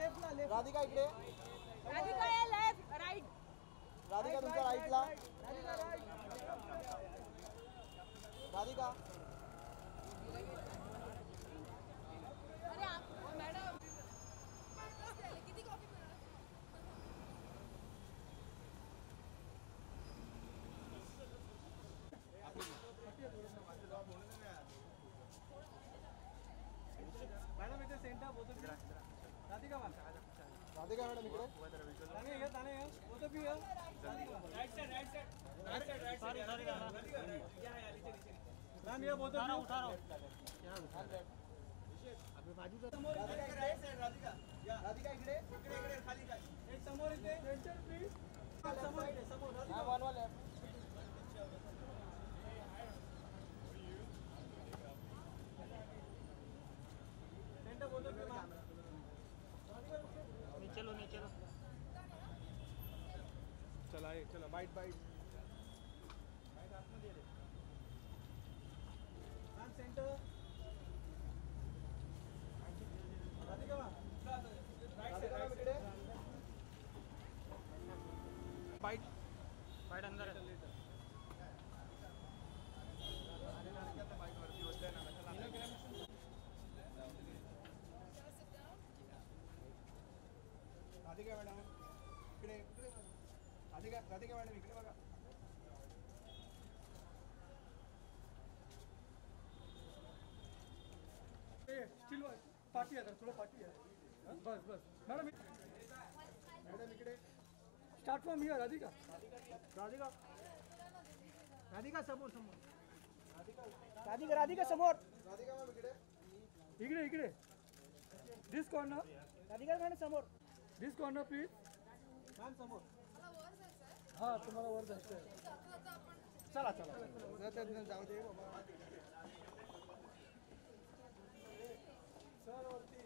राधिका इकडे. राधिका या left right. Radhika तुमच्या राईटला. राधिका. अरे मॅडम किती कॉफी मैडम इधर सेंटर वो तो राधिका मैम राधिका मॅडम इकडे. ताने है वो तो भी है राइट साइड मैम ये वो तो उठा रहा हूं क्या उठा रहा अभी बाजू का राइट साइड राधिका इकडे खाली काय एक समोर इथे सेंटर प्लीज समोर Radhika one one left. Centre वो तो भी मैम चलो चला ये चलो बाइट हाथ में दे दे ma'am centre Radhika ma'am right side इकडे बाइट अंदर है राधिका मॅडम इकडे राधिका मॅडम इकडे बघा. स्टील पार्टी आहे थोडं पार्टी आहे बस मॅडम इकडे स्टार्ट फ्रॉम हियर राधिका समोर राधिका समोर राधिका मॅम इकडे दिस कॉर्नर राधिका मॅडम समोर दिस कॉर्नर प्लीज मॅम समोर हां तुम्हाला वर जायचं आहे चला जाऊ दे बाबा सर वरती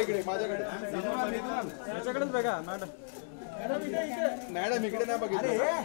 इकडे माझ्याकडे माझ्याकडेच बघा मॅडम इकडे नाही बघितलं.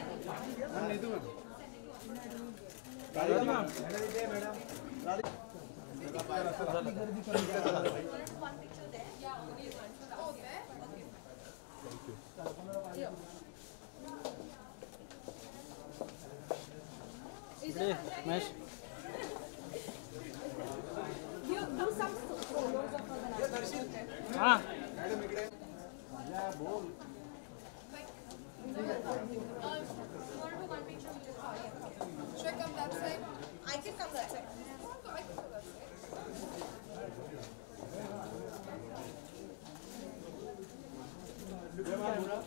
हाँ मॅडम इकडे बोल. Should I come that side? I can come that side. I can go that side. I'm not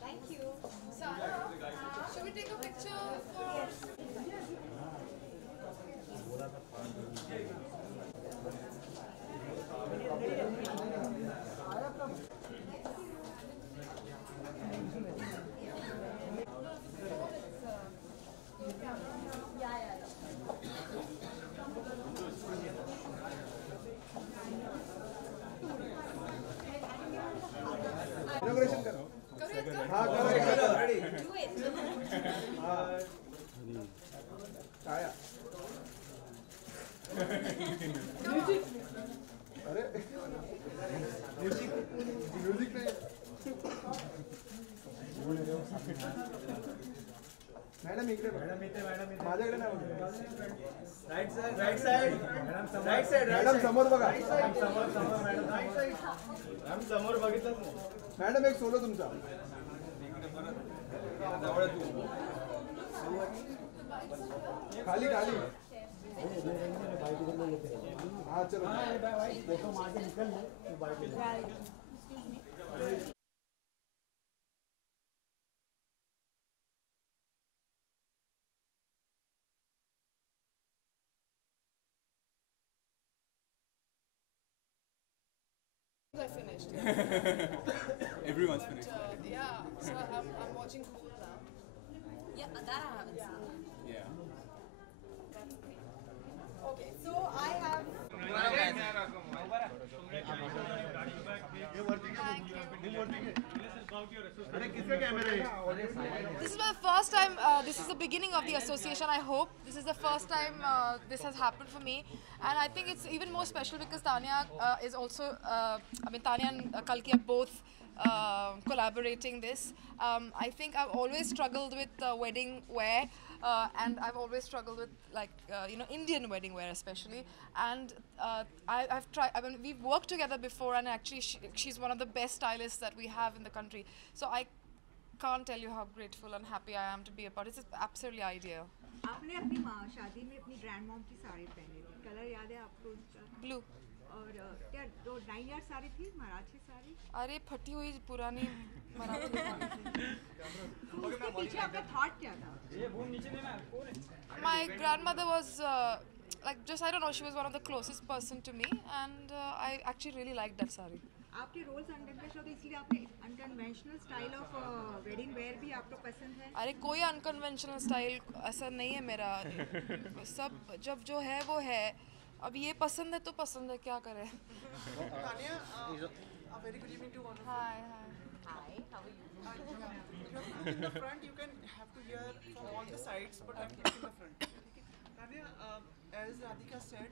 Thank you. Sarah, should we take a picture for... छाया अरे म्यूजिक नाही मॅडम इकडे माझ्याकडे नाही मॅडम समोर बघा समोर बघितलं मॅडम एक सोलो तुमचा खाली खाली हाँ चलो I finished. Everyone's finished. Yeah, so I'm watching Cool now. Yeah, that I haven't seen. Yeah. Okay, so I have. Thank you. This is my first time. This is the beginning of the association. I hope this is the first time this has happened for me, and I think it's even more special because Tanya is also. Tanya and Kalki are both collaborating this. I think I've always struggled with wedding wear, and I've always struggled with Indian wedding wear especially. And I've tried. We've worked together before, and actually she's one of the best stylists that we have in the country. So I can't tell you how grateful and happy I am to be a part. It's absolutely ideal. आपने अपनी शादी में अपनी grand mom की साड़ी पहनी थी, colour याद है आपको उसका? Blue. और क्या दो 9 यार साड़ी थी, मराठी साड़ी? अरे फटी हुई पुरानी मराठी साड़ी थी. उसके पीछे आपका थॉट क्या था? My grandmother was I don't know, she was one of the closest person to me, and I actually really liked that sari. आपके रोल्स अनकन्वेंशनल तो इसलिए आपने unconventional style of wedding where भी आपको पसंद है? अरे कोई अनकन्वेंशनल स्टाइल ऐसा नहीं है मेरा. सब जब जो है वो है. अब ये पसंद है तो पसंद है, क्या करें. Tanya, a very good evening to one of you. Hi. Hi, how are you? You have to look in the front. You can have to hear from all the sides, but I'm looking in the front. Tanya, as Radhika said,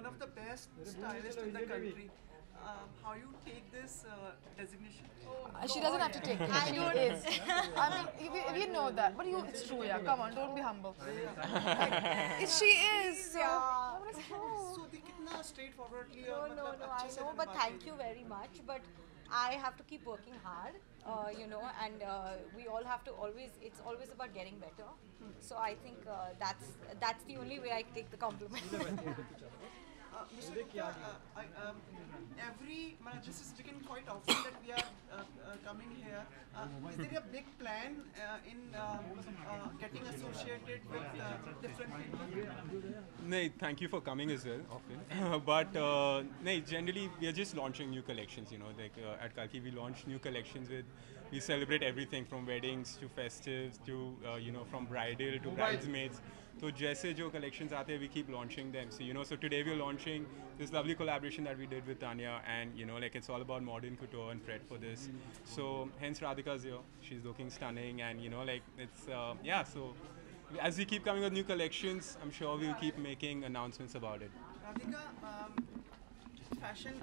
one of the best stylists in the country. How you take this designation? She doesn't have to take it. She is. I mean, we know that, but it's true. Yeah, come on, don't be humble. She is. So. So the kitna straightforwardly No, और मतलब I अच्छे से know, but बनवा thank के- you very much. But I have to keep working hard, and we all have to always. It's always about getting better. So I think that's the only way I take the compliment. Mr. Gupta, this is becoming quite often that we are coming here. Is there a big plan in getting associated with different people? No, thank you for coming as well, often. But no, generally we are just launching new collections. At Kalki we launch new collections we celebrate everything from weddings to festives to from bridal to bridesmaids. So जैसे जो collections आते हैं, we keep launching them. So so today we're launching this lovely collaboration that we did with Tanya, and it's all about modern couture and Fred for this. So hence Radhika's here. She's looking stunning, and it's So as we keep coming with new collections, I'm sure we'll keep making announcements about it. Radhika, fashion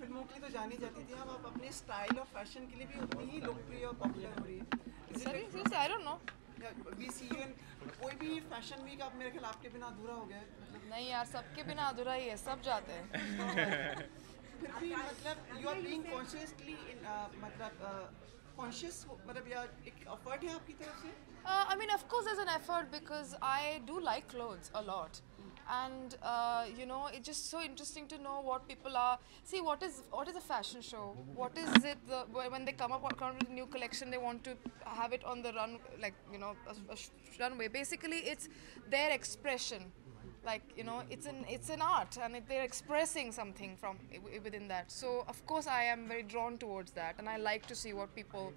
फिल्मों के लिए तो जानी जाती थी, अब आप अपने स्टाइल और फैशन के लिए भी उतनी ही लोकप्रिय और पॉपुलर हो रही है. Is it like- Seriously, I don't know. We see you in कोई भी फैशन वीक आप मेरे ख्याल आपके बिना अधूरा हो गया है. मतलब नहीं यार, सबके बिना अधूरा ही है. सब जाते हैं. फिर भी मतलब you are being consciously in conscious मतलब या एक effort है आपकी तरफ से? I mean, of course, there's an effort because I do like clothes a lot, and it's just so interesting to know what people are. See, what is a fashion show? What is it when they come with a new collection? They want to have it on the run, a runway. Basically, it's their expression. It's an art, and they're expressing something from within that. So, of course, I am very drawn towards that, and I like to see what people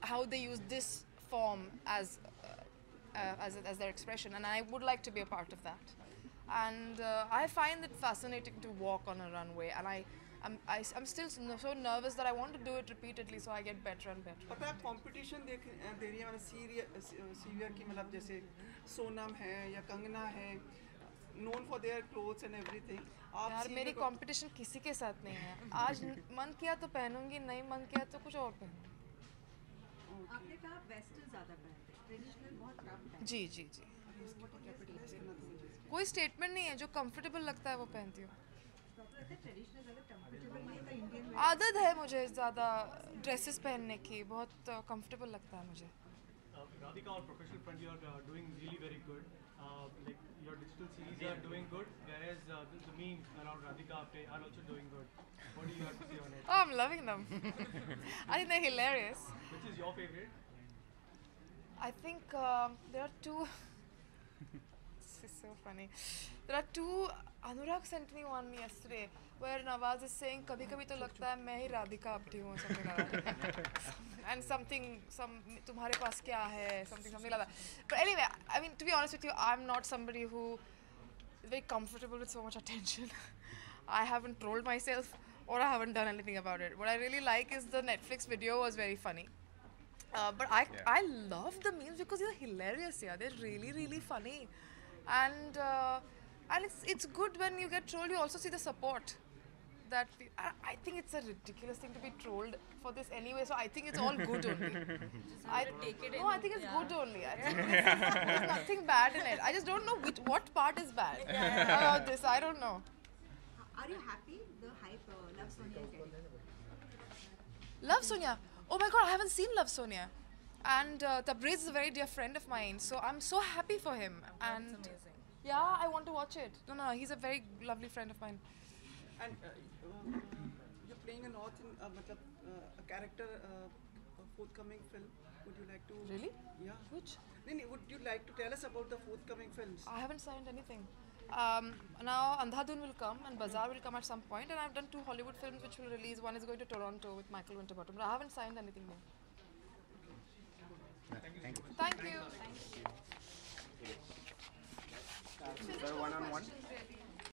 how they use this form as their expression, and I would like to be a part of that. And I find it fascinating to walk on a runway, and I'm still so nervous that I want to do it repeatedly so I get better and better. पता है competition दे रही है मतलब severe की मतलब जैसे सोनम है या कंगना है known for their clothes and everything. आप यार मेरी serial कंपटीशन किसी के साथ नहीं है. आज मन किया तो पहनूंगी, नहीं मन किया तो कुछ और पहनूंगी. आपने कहा वेस्टर्न ज़्यादा पहनते हैं, ट्रेडिशनल बहुत कम पहनते जी जी जी. को कोई स्टेटमेंट नहीं है, जो कंफर्टेबल लगता है वो पहनती हूँ. ट्रेडिशनल ज़्यादा कंफर्टेबल नहीं होता इंडियन आदत है मुझे ज़्यादा ड्रेसेस पहनने की, बहुत कंफर्टेबल लगता है मुझे. Radhika, on professional front, you are doing really very good. Like your digital series are doing good, whereas the memes around Radhika Apte are also doing good. What do you have to say on it? Oh, I'm loving them. I think they're hilarious. Which is your favorite? I think there are two. This is so funny. There are two. Anurag sent me one yesterday where Nawaz is saying, "कभी कभी तो लगता है मैं ही राधिका आप्टे हूँ," something like that. And something, तुम्हारे पास क्या है, something like that. But anyway, I mean, to be honest with you, I'm not somebody who is very comfortable with so much attention. I haven't trolled myself or I haven't done anything about it. What I really like is the Netflix video was very funny. But I love the memes because they're hilarious. Yeah, they're really really funny, and it's good when you get trolled. You also see the support. I think it's a ridiculous thing to be trolled for this anyway. So I think it's all good only. take it No, I think it's good only. I think there's nothing bad in it. I just don't know what part is bad about this. I don't know. Are you happy the hype Love Sonia is getting? Love Sonia. Oh my god, I haven't seen Love Sonia. And Tabriz is a very dear friend of mine, so I'm so happy for him. And That's amazing. yeah, I want to watch it. No, he's a very lovely friend of mine. and you're playing a North in a character forthcoming film. Would you like to? Really? Yeah. Which? No, would you like to tell us about the forthcoming films? I haven't signed anything. Now Andhadhun will come and Bazaar will come at some point, and I've done 2 Hollywood films which will release. One is going to Toronto with Michael Winterbottom, but I haven't signed anything more. Thank you. Sir, one-on-one.